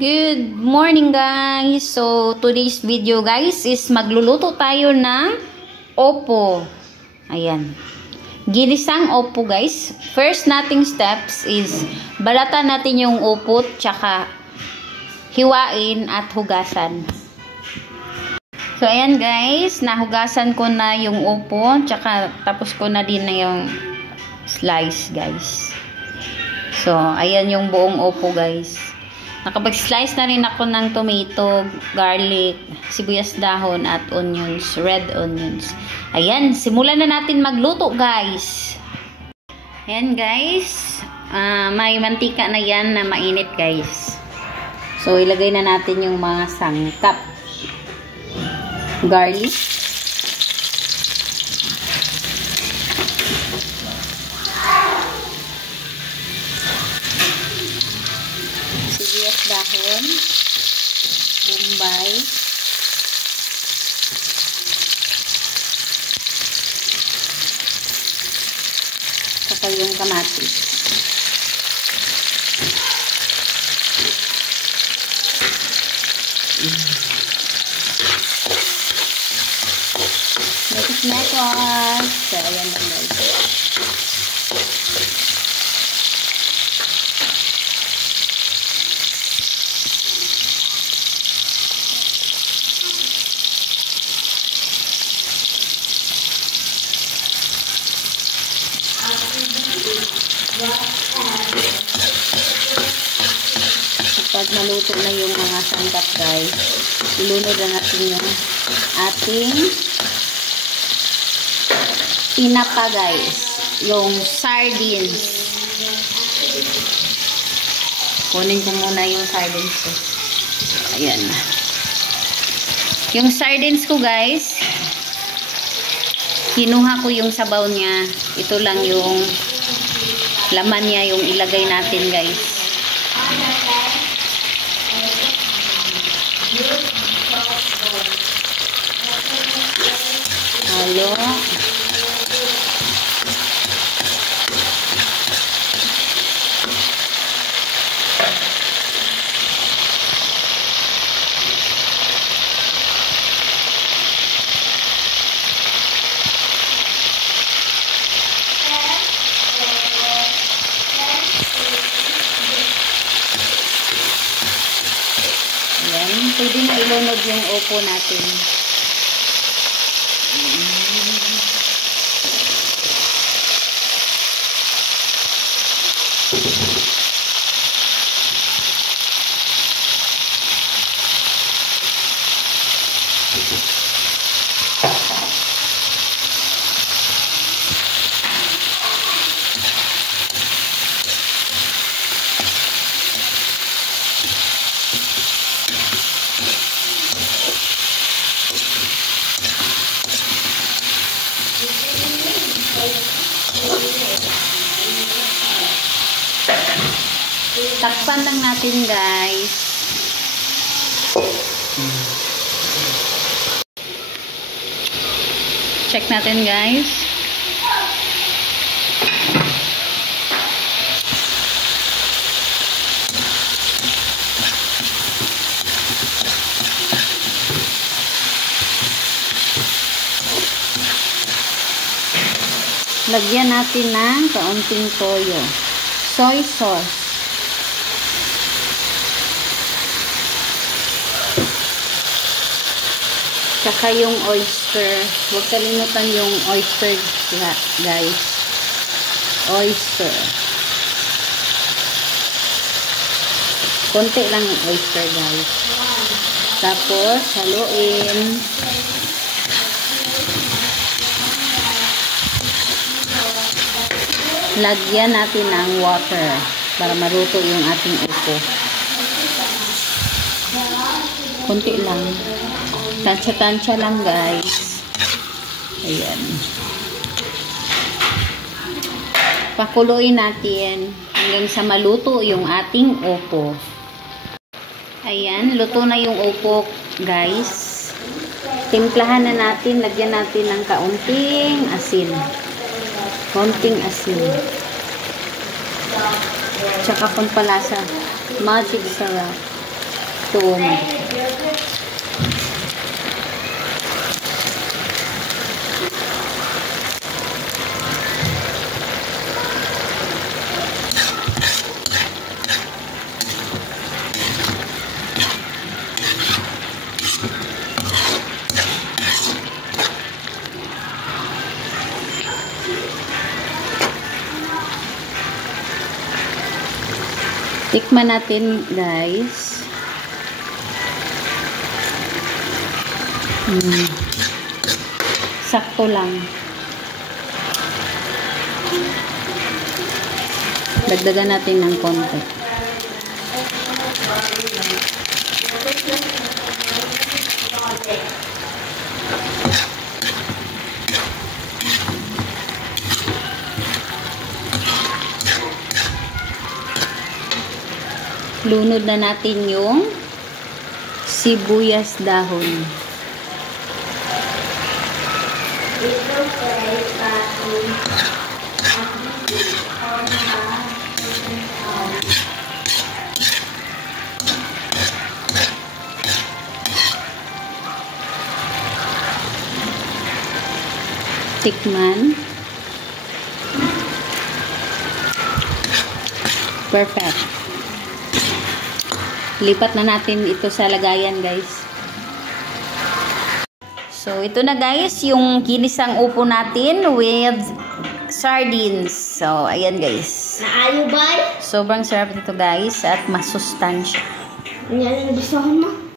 Good morning guys! So, today's video guys is magluluto tayo ng opo. Ayan. Ginisang opo guys. First nating steps is balatan natin yung opo tsaka hiwain at hugasan. So, ayan guys. Nahugasan ko na yung opo tsaka tapos ko na din na yung slice guys. So, ayan yung buong opo guys. Nakapag-slice na rin ako ng tomato, garlic, sibuyas dahon at onions, red onions. Ayan, simulan na natin magluto guys. Ayan guys, may mantika na yan na mainit guys. So ilagay na natin yung mga sangkap. Garlic. Sibuyas dahon, bombay, saka yung kamatis. Next method. So, ayan lang guys. Kapag maluto na yung mga sangkap guys, ilunod na natin yung ating tinapa guys, yung sardines. Kunin ko muna yung sardines ko. Ayan. Yung sardines ko guys, kinuha ko yung sabaw niya. Ito lang yung laman niya, yung ilagay natin guys. Halo. Ayan, pwede na ilunod yung opo natin. Takpan lang natin guys. Check natin guys. Lagyan natin ng kaunting toyo. Soy sauce. Tsaka yung oyster. Huwag kalimutan yung oyster guys. Oyster. Konti lang yung oyster guys. Tapos haluin. Lagyan natin ng water para maluto yung ating upo. Konti lang. Tansya-tansya lang guys. Ayan. Pakuluin natin hanggang sa maluto yung ating opo. Ayan, luto na yung opo guys. Timplahan na natin, lagyan natin ng kaunting asin. Konting asin. Tsaka pampalasa. Magic sarap. to tikman natin, guys. Sakto lang. Dagdagan natin ng konti. Lunod na natin yung sibuyas dahon. Tikman. Perfect. Lipat na natin ito sa lagayan, guys. So, ito na, guys, yung ginisang upo natin with sardines. So, ayan, guys. Naayo ba? Sobrang sarap nito, guys, at masustansya. Yan ang gusto ko mo.